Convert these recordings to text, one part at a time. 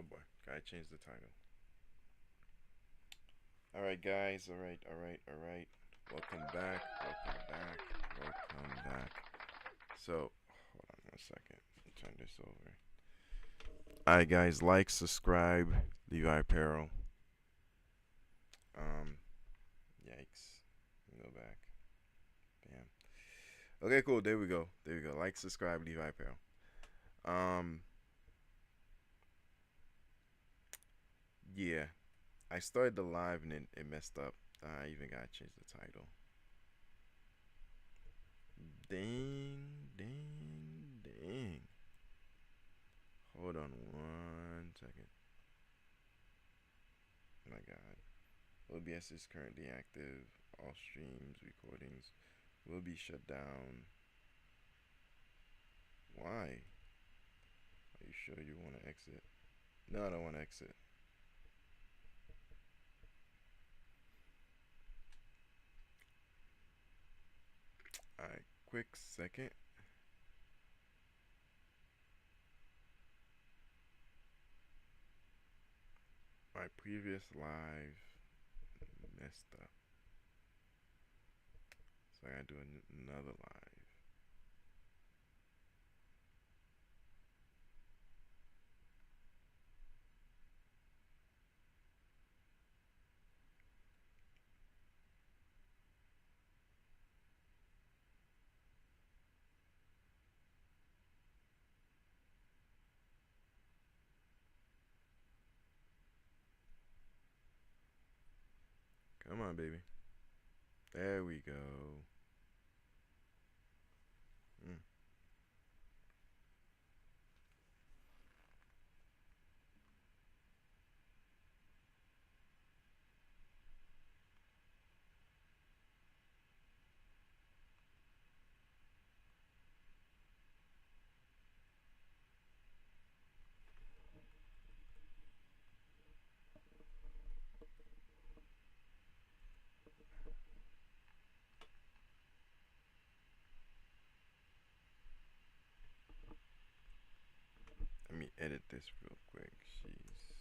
Oh boy, gotta change the title. All right, guys. All right, all right, all right. Welcome back. Welcome back. Welcome back. So, hold on 1 second. Let me turn this over. All right, guys. Like, subscribe, Levi Apparel. Um, yikes. Let me go back. Bam. Okay, cool. There we go. There we go. Like, subscribe, Levi Apparel. Um, yeah. I started the live and it messed up. I even gotta change the title. Ding, ding, ding. Hold on 1 second. Oh my God. OBS is currently active. All streams, recordings will be shut down. Why? Are you sure you want to exit? No, I don't want to exit. Alright, quick second. My previous live messed up. So I gotta do another live. Come on, baby. There we go. Mm. Let me edit this real quick. Jeez.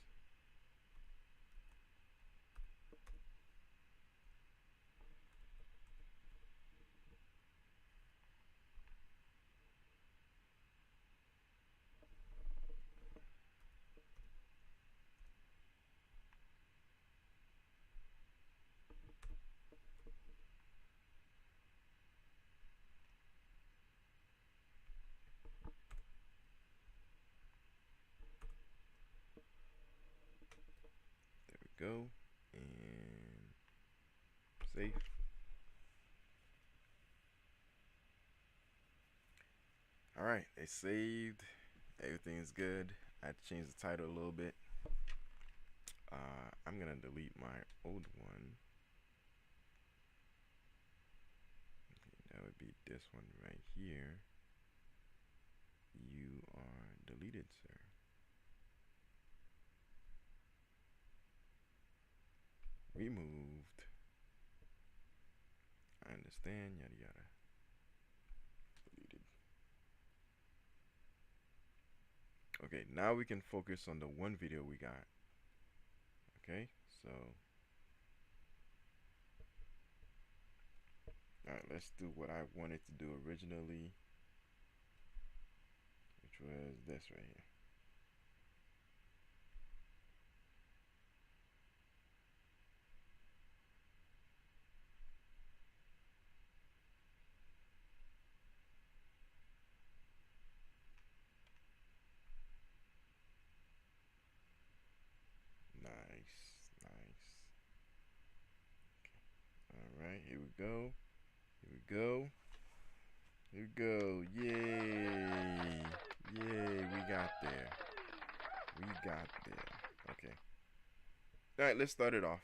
There we go. And save. Alright, it saved. Everything's good. I had to change the title a little bit. I'm gonna delete my old one. That would be this one right here. You are deleted, sir. Removed. I understand, yada yada. Deleted. Okay, now we can focus on the one video we got. Okay, so alright, let's do what I wanted to do originally, which was this right here. Nice, nice. Alright, here we go. Here we go. Here we go. Yay. Yay, we got there. We got there. Okay. Alright, let's start it off.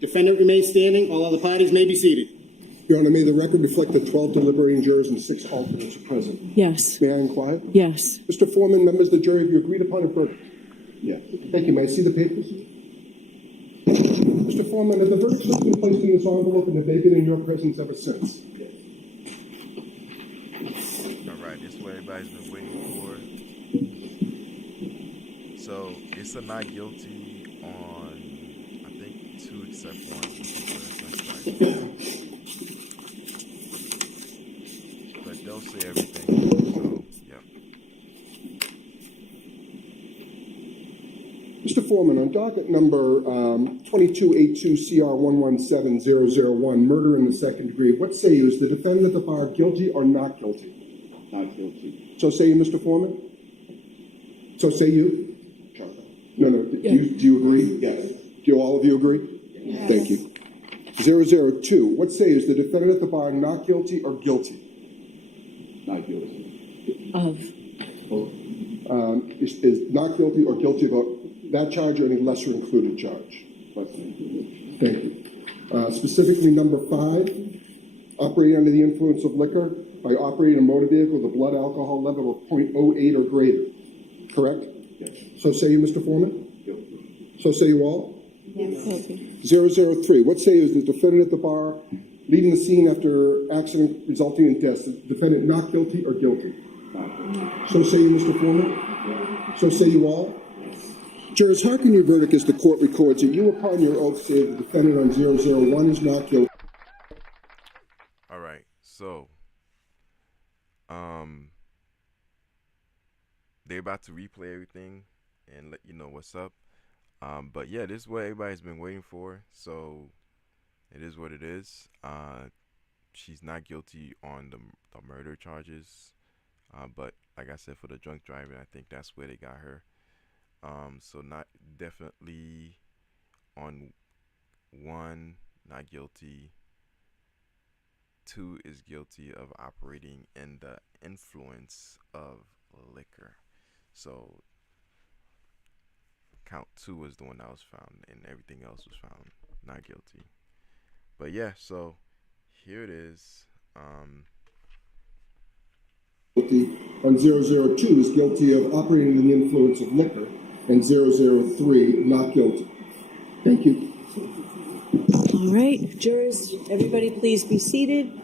Defendant remains standing. All other parties may be seated. Your Honor, may the record reflect that 12 deliberating jurors and 6 alternates are present. Yes. May I inquire? Yes. Mr. Foreman, members of the jury, have you agreed upon a verdict? Yes. Thank you. May I see the papers? Mr. Foreman, have the verdict slips been placed in this envelope and have they been in your presence ever since? Alright, this is what everybody's been waiting for. So it's a not guilty on, I think, two except one, which is the drunk driving. But they'll say everything. So, yep. Mr. Foreman, on docket number 2282CR117001, murder in the second degree, what say you? Is the defendant at the bar guilty or not guilty? Not guilty. So say you, Mr. Foreman? So say you? No. Do you agree? Yes. Do all of you agree? Yes. Thank you. 002, what say you? Is the defendant at the bar not guilty or guilty? Not guilty. Of. Is not guilty or guilty about that charge or any lesser included charge? Thank you. Specifically, number 5, operating under the influence of liquor by operating a motor vehicle with a blood alcohol level of 0.08 or greater. Correct? Yes. So say you, Mr. Foreman? Guilty. So say you all? Yes. 003, what say you? Is the defendant at the bar leaving the scene after accident resulting in death? Is the defendant not guilty or guilty? Not guilty. So say you, Mr. Foreman? So say you all? Jurors, hearken your verdict as the court records it. You, upon your oath, say the defendant on 001 is not guilty. All right. So, they're about to replay everything and let you know what's up. But yeah, this is what everybody's been waiting for. So, it is what it is. She's not guilty on the murder charges. But like I said, for the drunk driving, I think that's where they got her. So not definitely on 1, not guilty. 2 is guilty of operating in the influence of liquor. So count 2 was the one that was found, and everything else was found not guilty. But yeah, so here it is. Guilty on 002 is guilty of operating in the influence of liquor, and 003 not guilty. Thank you. All right, jurors, everybody please be seated.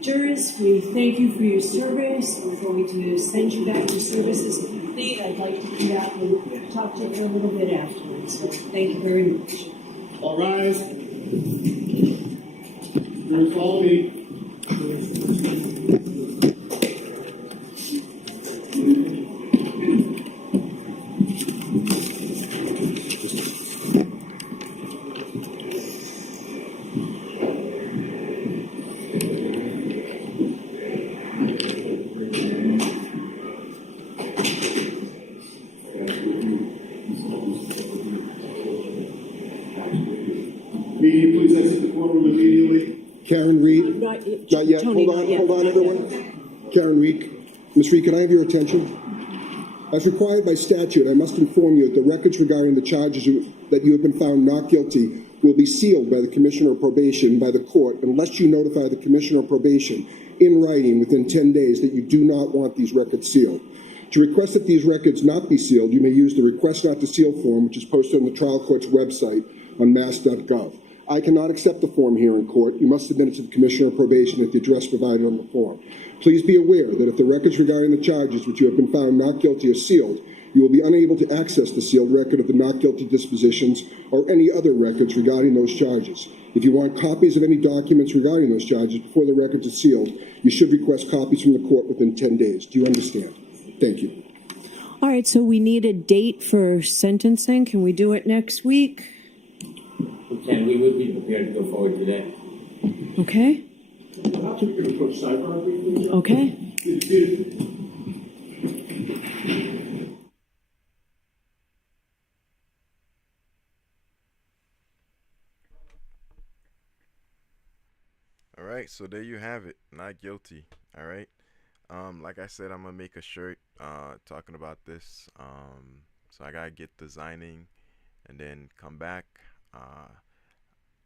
Jurors, we thank you for your service. We're going to send you back. Your service is complete. I'd like to come back and talk to you for a little bit afterwards. So thank you very much. All rise. Jurors, follow me. Media, please exit the courtroom immediately. Karen Reed. Not Not yet. Tony, Hold not on, yet. hold on, everyone. Karen Reed. Ms. Reed, can I have your attention? As required by statute, I must inform you that the records regarding the charges that you have been found not guilty will be sealed by the Commissioner of Probation by the court unless you notify the Commissioner of Probation in writing within 10 days that you do not want these records sealed. To request that these records not be sealed, you may use the Request Not to Seal form, which is posted on the trial court's website on mass.gov. I cannot accept the form here in court. You must submit it to the Commissioner of Probation at the address provided on the form. Please be aware that if the records regarding the charges which you have been found not guilty are sealed, you will be unable to access the sealed record of the not guilty dispositions or any other records regarding those charges. If you want copies of any documents regarding those charges before the records are sealed, you should request copies from the court within 10 days. Do you understand? Thank you. All right, so we need a date for sentencing. Can we do it next week? And we would be prepared to go forward today. Okay. Perhaps we could approach sidebar briefly. Okay. All right, so there you have it. Not guilty. All right. Like I said, I'm gonna make a shirt talking about this. So I gotta get designing and then come back.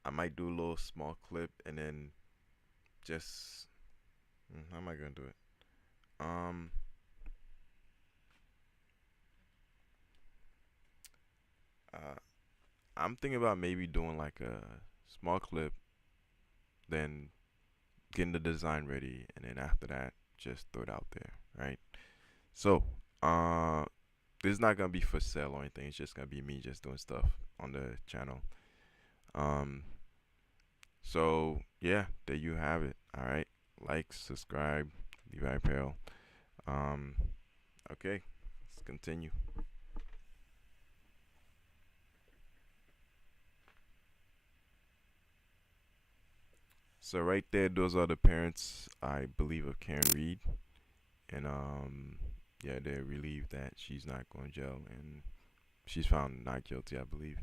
I might do a little small clip and then just how am I gonna do it? I'm thinking about maybe doing like a small clip, then getting the design ready, and then after that, just throw it out there, right? So, this is not gonna be for sale or anything. It's just gonna be me just doing stuff on the channel. So yeah, there you have it. All right, like, subscribe, Levi Apparel. Okay, let's continue. So right there, those are the parents, I believe, of Karen Reed, and yeah, they're relieved that she's not going to jail, and she's found not guilty, I believe.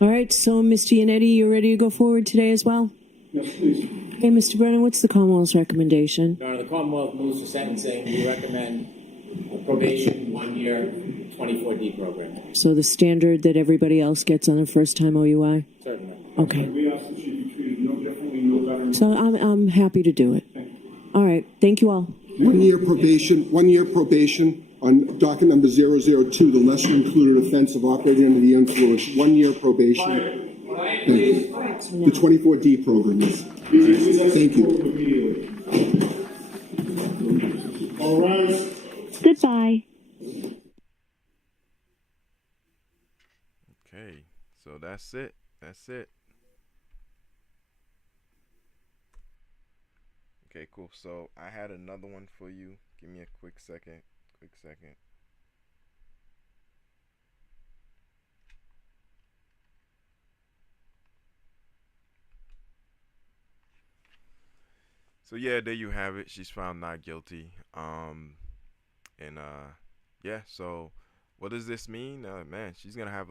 All right, so Mr. Yannetti, you ready to go forward today as well? Yes, please. Hey, Mr. Brennan, what's the Commonwealth's recommendation? Your Honor, the Commonwealth moves for sentencing. We recommend probation, 1 year, 24D program. So the standard that everybody else gets on their first time OUI? Certainly. Okay. We ask that she be treated no differently, no better. So I'm happy to do it. All right, thank you all. 1 year probation. 1 year probation on docket number 002, the lesser included offense of operating under the influence. 1 year probation. The 24D program. Yes. Thank you. All rise. Goodbye. Okay, so that's it. That's it. Okay, cool. So I had another one for you. Give me a quick second. So yeah, there you have it. She's found not guilty. Yeah. So what does this mean? Man, she's gonna have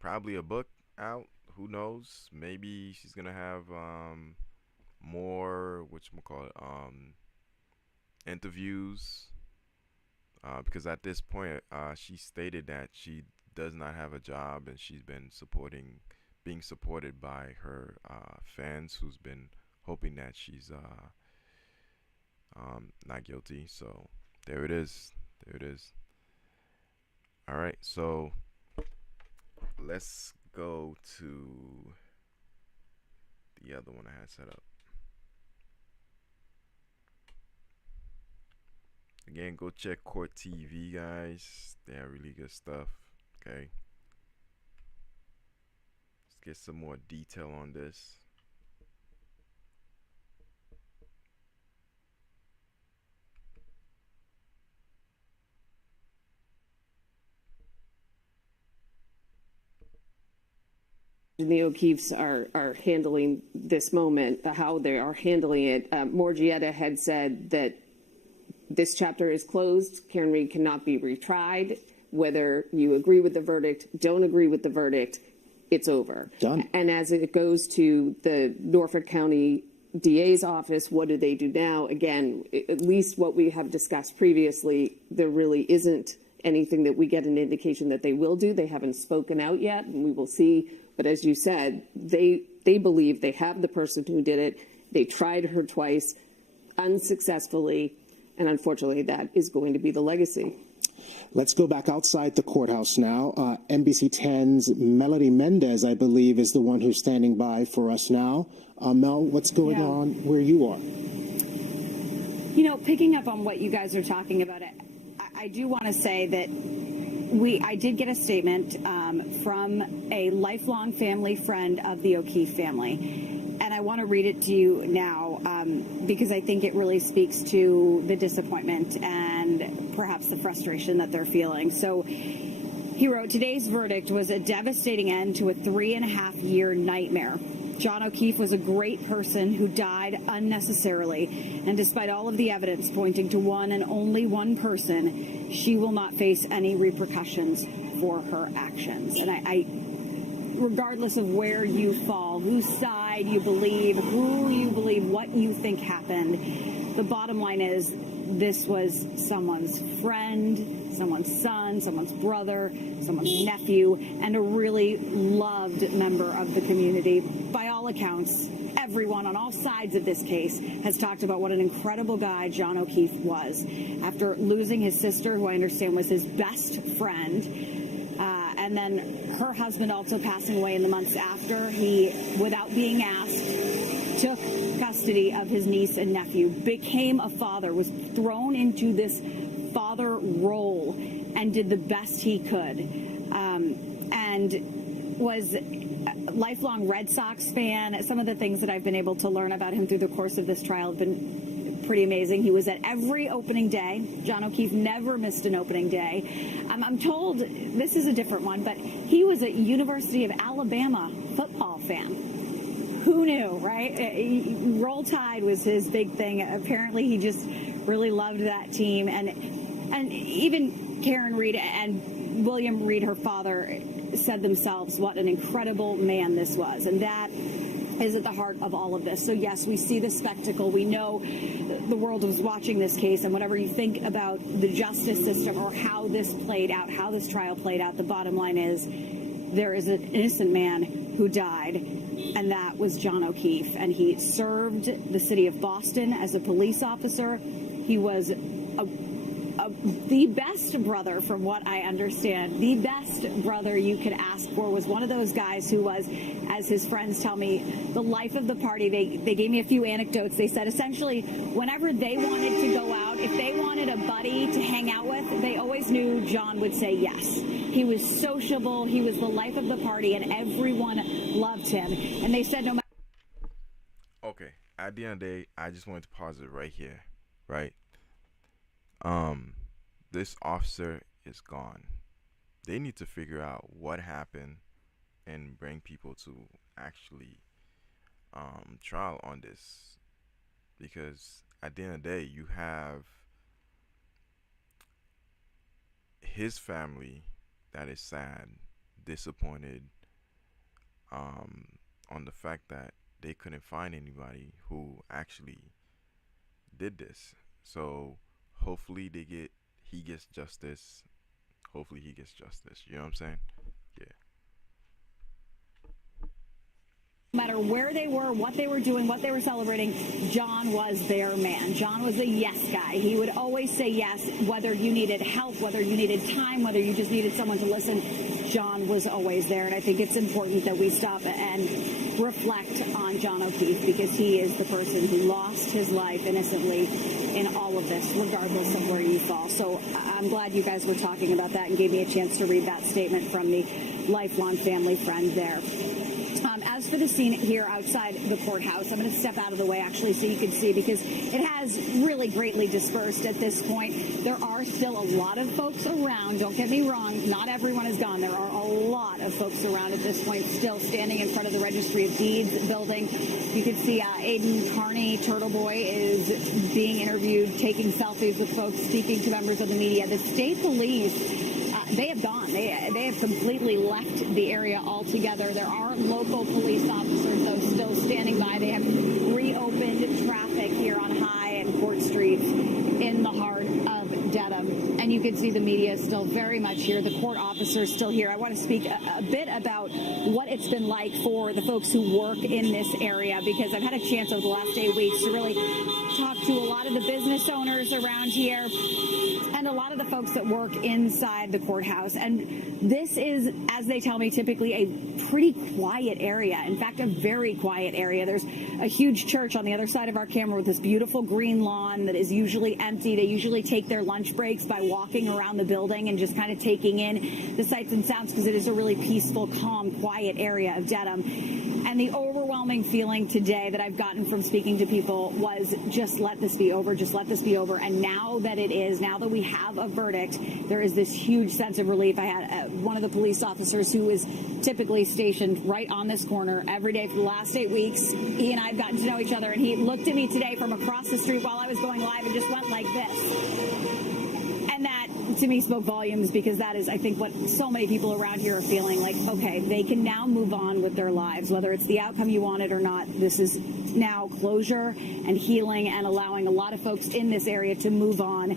probably a book out. Who knows? Maybe she's gonna have more interviews. Because at this point, she stated that she does not have a job, and she's been being supported by her fans, who's been hoping that she's not guilty. So there it is. All right, so let's go to the other one I had set up. Again, go check Court TV, guys. They have really good stuff. Okay, let's get some more detail on this. The O'Keeffes are handling this moment, how they are handling it. Morgietta had said that this chapter is closed. Karen Reed cannot be retried. Whether you agree with the verdict, don't agree with the verdict, it's over. Done. And as it goes to the Norfolk County DA's office, what do they do now? Again, at least what we have discussed previously, there really isn't anything that we get an indication that they will do. They haven't spoken out yet, and we will see. But as you said, they believe they have the person who did it. They tried her twice, unsuccessfully, and unfortunately, that is going to be the legacy. Let's go back outside the courthouse now. NBC 10's Melody Mendez, I believe, is the one who's standing by for us now. Mel, what's going on where you are? You know, picking up on what you guys are talking about, I do want to say that I did get a statement from a lifelong family friend of the O'Keefe family, and I want to read it to you now because I think it really speaks to the disappointment and perhaps the frustration that they're feeling. So he wrote, "Today's verdict was a devastating end to a 3.5-year nightmare. John O'Keefe was a great person who died unnecessarily, and despite all of the evidence pointing to one and only one person, she will not face any repercussions for her actions." And I regardless of where you fall, whose side you believe, who you believe, what you think happened, the bottom line is this was someone's friend, someone's son, someone's brother, someone's nephew, and a really loved member of the community. By all accounts, everyone on all sides of this case has talked about what an incredible guy John O'Keefe was. After losing his sister, who I understand was his best friend, and then her husband also passing away in the months after, he, without being asked, took custody of his niece and nephew, became a father, was thrown into this father role, and did the best he could, and was a lifelong Red Sox fan. Some of the things that I've been able to learn about him through the course of this trial have been pretty amazing. He was at every opening day. John O'Keefe never missed an opening day. I'm told this is a different one, but he was a University of Alabama football fan. Who knew, right? Roll Tide was his big thing. Apparently, he just really loved that team. And even Karen Reed and William Reed, her father, said themselves what an incredible man this was. And that is at the heart of all of this. So yes, we see the spectacle. We know the world was watching this case, and whatever you think about the justice system or how this played out, how this trial played out, the bottom line is there is an innocent man who died, and that was John O'Keefe. And he served the city of Boston as a police officer. He was the best brother, from what I understand, the best brother you could ask for. Was one of those guys who was, as his friends tell me, the life of the party. They gave me a few anecdotes. They said essentially whenever they wanted to go out, if they wanted a buddy to hang out with, they always knew John would say yes. He was sociable. He was the life of the party, and everyone loved him. And they said no matter. Okay, at the end of the day, I just wanted to pause it right here, right? This officer is gone. They need to figure out what happened and bring people to actually trial on this, because at the end of the day, you have his family that is sad, disappointed on the fact that they couldn't find anybody who actually did this. So hopefully he gets justice. Hopefully he gets justice. You know what I'm saying? Yeah. No matter where they were, what they were doing, what they were celebrating, John was their man. John was a yes guy. He would always say yes, whether you needed help, whether you needed time, whether you just needed someone to listen. John was always there. And I think it's important that we stop and reflect on John O'Keefe, because he is the person who lost his life innocently in all of this, regardless of where you fall. So I'm glad you guys were talking about that and gave me a chance to read that statement from the lifelong family friend there. As for the scene here outside the courthouse, I'm going to step out of the way actually so you can see, because it has really greatly dispersed at this point. There are still a lot of folks around. Don't get me wrong, not everyone is gone. There are a lot of folks around at this point, still standing in front of the Registry of Deeds building. You can see Aiden Carney, Turtle Boy, is being interviewed, taking selfies with folks, speaking to members of the media. The state police, they have gone. They have completely left the area altogether. There are local police officers, though, still standing by. They have reopened traffic here on High and Court Streets in the heart of Dedham. And you can see the media is still very much here. The court officers still here. I want to speak a bit about what it's been like for the folks who work in this area, because I've had a chance over the last 8 weeks to really talk to a lot of the business owners around here and a lot of the folks that work inside the courthouse. And this is, as they tell me, typically a pretty quiet area. In fact, a very quiet area. There's a huge church on the other side of our camera with this beautiful green lawn that is usually empty. They usually take their lunch breaks by walking around the building and just kind of taking in the sights and sounds, because it is a really peaceful, calm, quiet area of Dedham. And the overwhelming feeling today that I've gotten from speaking to people was, just let this be over, just let this be over. And now that it is, now that we have a verdict, there is this huge sense of relief. I had one of the police officers who is typically stationed right on this corner every day for the last 8 weeks. He and I have gotten to know each other, and he looked at me today from across the street while I was going live and just went like this. And that, to me, spoke volumes, because that is, I think, what so many people around here are feeling like, okay, they can now move on with their lives, whether it's the outcome you wanted or not. This is now closure and healing, and allowing a lot of folks in this area to move on,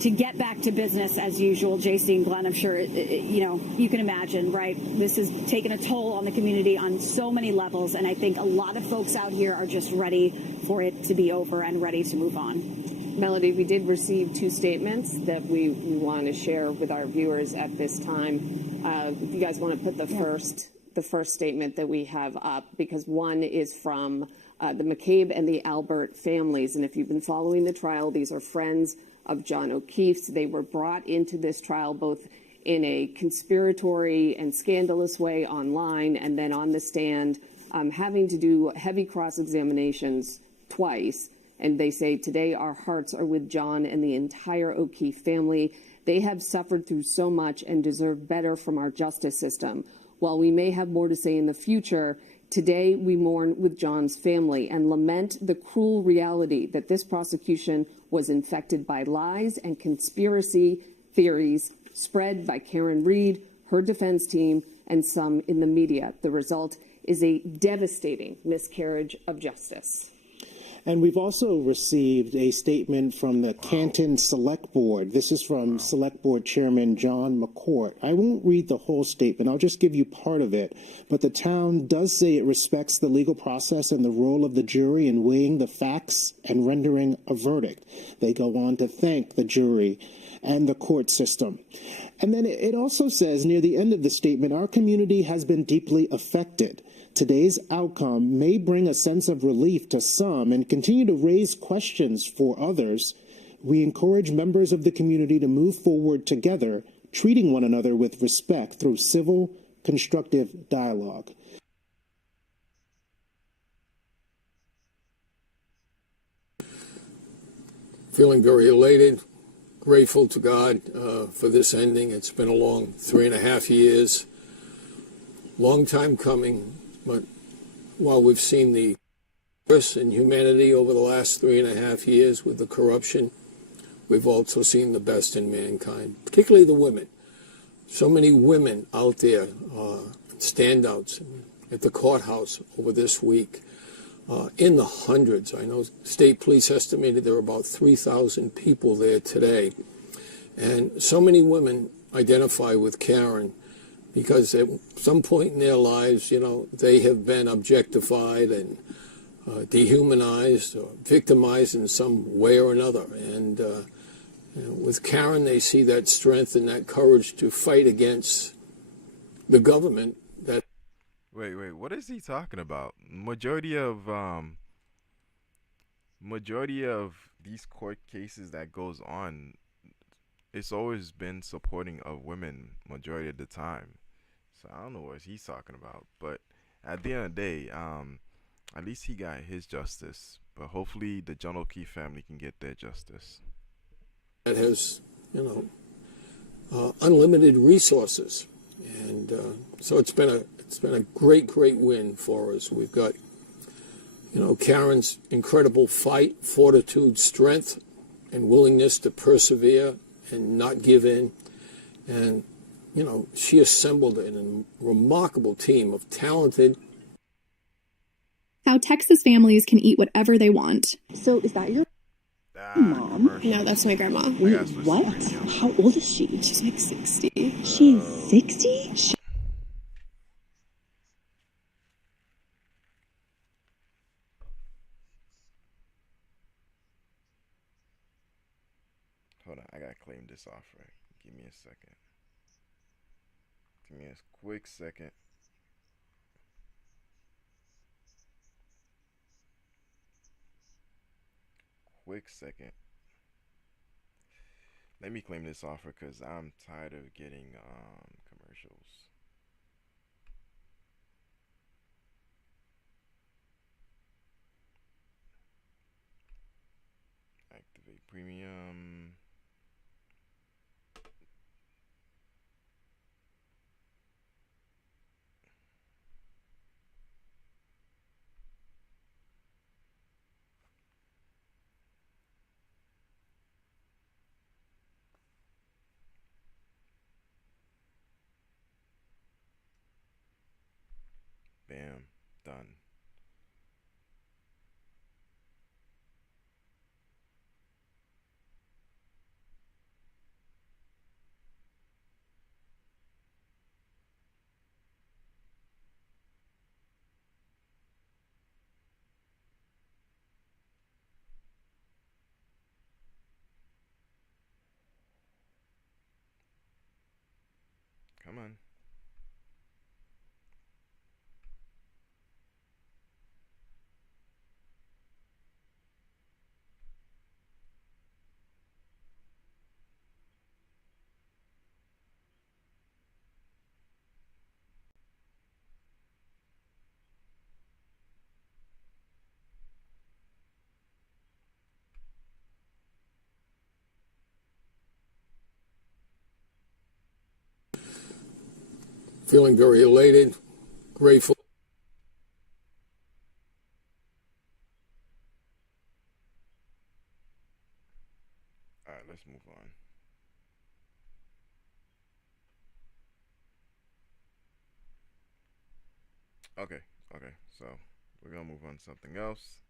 to get back to business as usual. JC and Glenn, I'm sure, you can imagine, right? This has taken a toll on the community on so many levels, and I think a lot of folks out here are just ready for it to be over and ready to move on. Melody, we did receive 2 statements that we want to share with our viewers at this time. If you guys want to put the the first statement that we have up, because one is from the McCabe and the Albert families. And if you've been following the trial, these are friends of John O'Keefe's. They were brought into this trial both in a conspiratory and scandalous way online, and then on the stand, having to do heavy cross-examinations twice. And they say, today our hearts are with John and the entire O'Keefe family. They have suffered through so much and deserve better from our justice system. While we may have more to say in the future, today we mourn with John's family and lament the cruel reality that this prosecution was infected by lies and conspiracy theories spread by Karen Reed, her defense team, and some in the media. The result is a devastating miscarriage of justice. And we've also received a statement from the Canton Select Board. This is from Select Board Chairman John McCourt. I won't read the whole statement. I'll just give you part of it. But the town does say it respects the legal process and the role of the jury in weighing the facts and rendering a verdict. They go on to thank the jury and the court system. And then it also says near the end of the statement, our community has been deeply affected. Today's outcome may bring a sense of relief to some and continue to raise questions for others. We encourage members of the community to move forward together, treating one another with respect through civil, constructive dialogue. Feeling very elated, grateful to God for this ending. It's been a long 3.5 years, long time coming. But while we've seen the progress in humanity over the last 3.5 years with the corruption, we've also seen the best in mankind, particularly the women. So many women out there, standouts at the courthouse over this week, in the hundreds. I know state police estimated there were about 3,000 people there today. And so many women identify with Karen because at some point in their lives, you know, they have been objectified and dehumanized or victimized in some way or another. And with Karen, they see that strength and that courage to fight against the government. That Wait, what is he talking about? Majority of these court cases that goes on, it's always been supporting of women majority of the time. So I don't know what he's talking about, but at the end of the day, at least he got his justice. But hopefully the John O'Keefe family can get their justice. that has, you know, unlimited resources, and so it's been a great win for us. We've got, you know, Karen's incredible fight, fortitude, strength, and willingness to persevere and not give in. And, you know, she assembled a remarkable team of talented. How Texas families can eat whatever they want. So is that your mom? No, that's my grandma. What? How old is she? She's like 60. She's 60? Hold on, I gotta claim this offer. Give me a second. Give me a quick second. Let me claim this offer because I'm tired of getting commercials. Activate premium. Bam, done. Come on. feeling very elated, grateful. All right, let's move on. Okay, okay, so we're gonna move on to something else.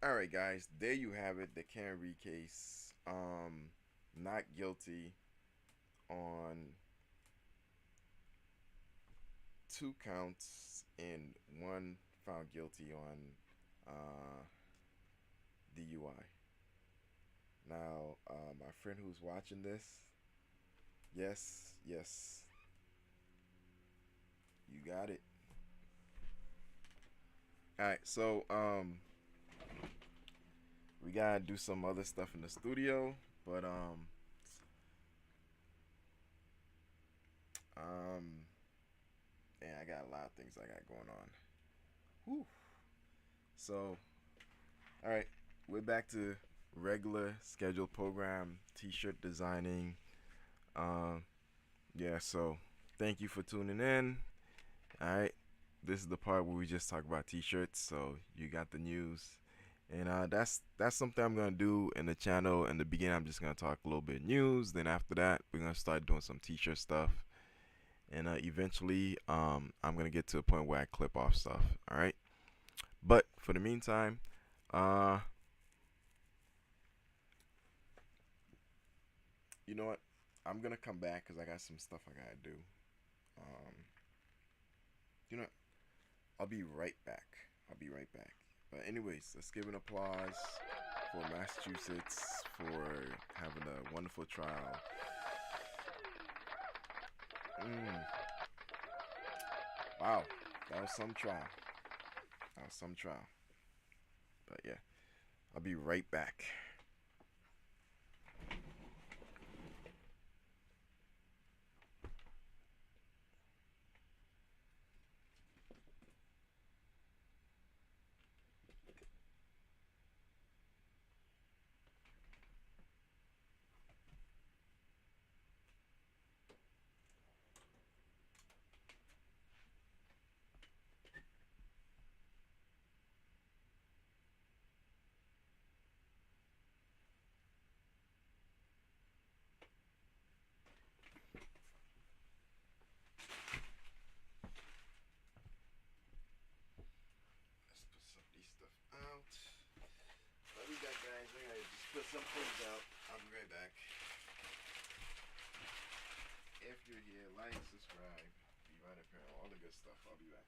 All right, guys. There you have it. The Cameo case. Not guilty on 2 counts and one found guilty on DUI. Now, my friend who's watching this, yes, yes, you got it. All right, so we gotta do some other stuff in the studio, but yeah, I got a lot of things I got going on. Whew. So, all right, we're back to regular scheduled program, t-shirt designing. Yeah, so thank you for tuning in. All right, this is the part where we just talk about t-shirts. So you got the news, and that's something I'm gonna do in the channel. In the beginning, I'm just gonna talk a little bit news. Then after that, we're gonna start doing some t-shirt stuff, and eventually, I'm gonna get to a point where I clip off stuff. All right, but for the meantime, you know what? I'm gonna come back because I got some stuff I gotta do. Um, you know what? I'll be right back. I'll be right back. But anyways, let's give an applause for Massachusetts for having a wonderful trial. Wow, that was some trial. That was some trial. But yeah, I'll be right back. Let's put some of these stuff out. I'll be back, guys. I gotta just put some things out. I'll be right back. If you're here, like, subscribe, be right up here, all the good stuff. I'll be back.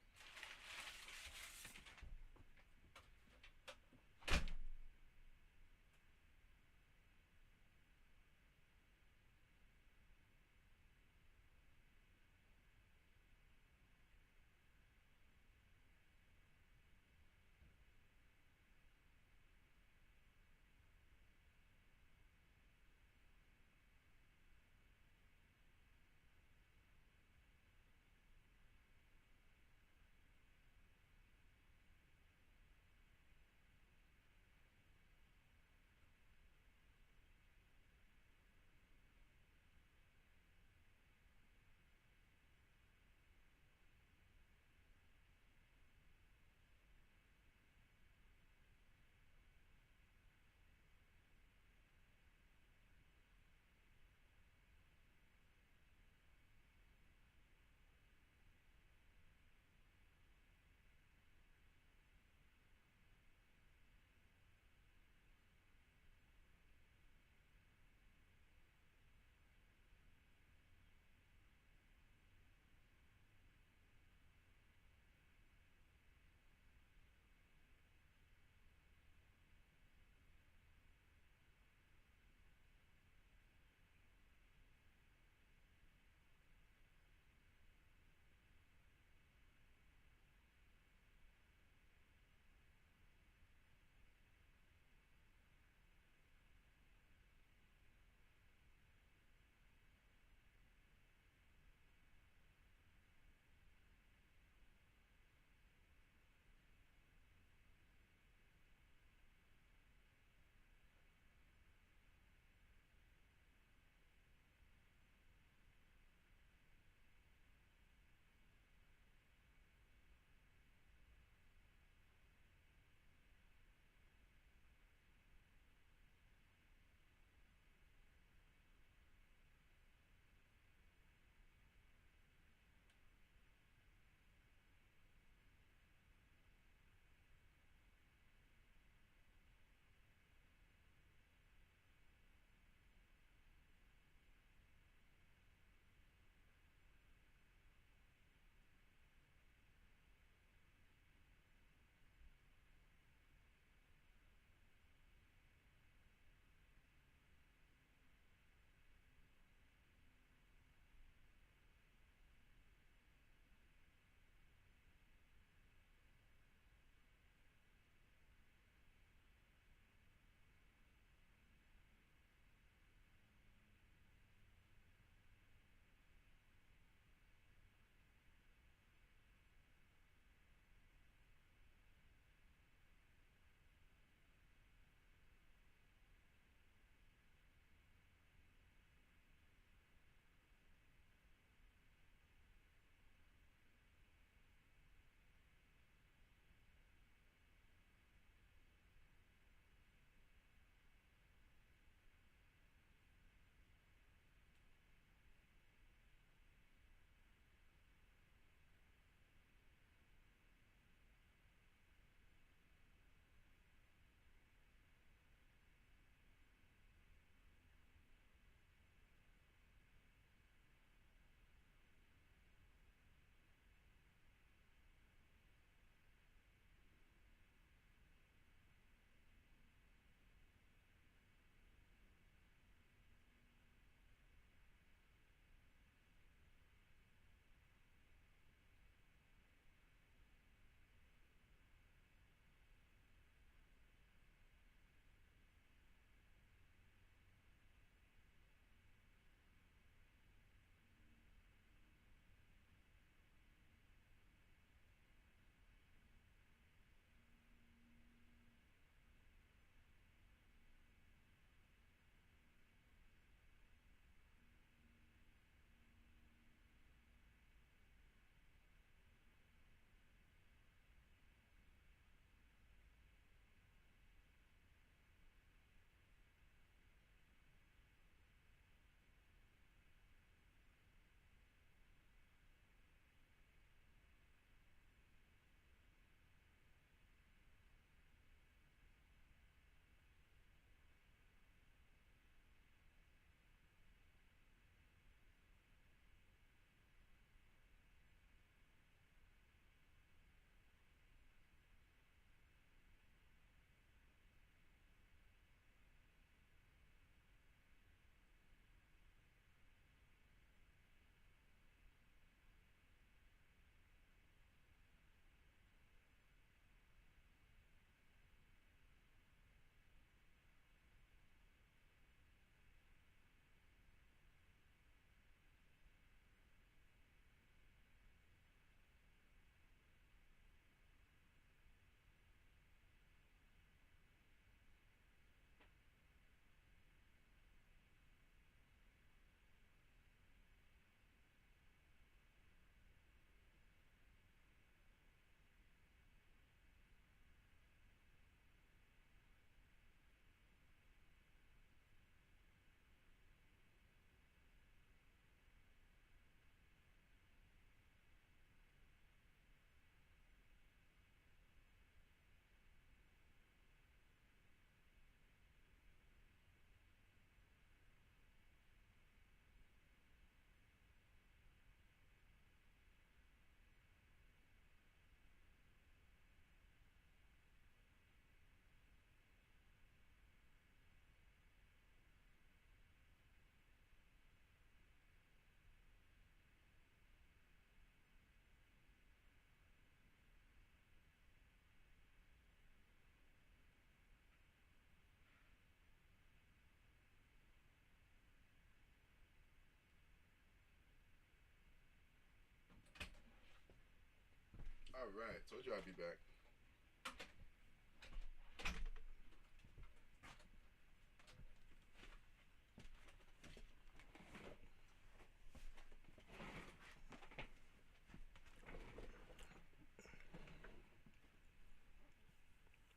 right. Told you I'd be back.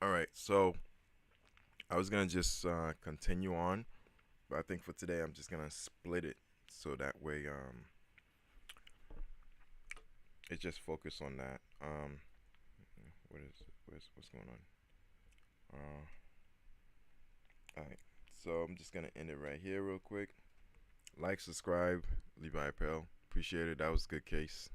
All right, so I was gonna just continue on, but I think for today I'm just gonna split it so that way it just focus on that. What's going on? All right, so I'm just gonna end it right here real quick. Like, subscribe, Levi Appel. Appreciate it. That was a good case.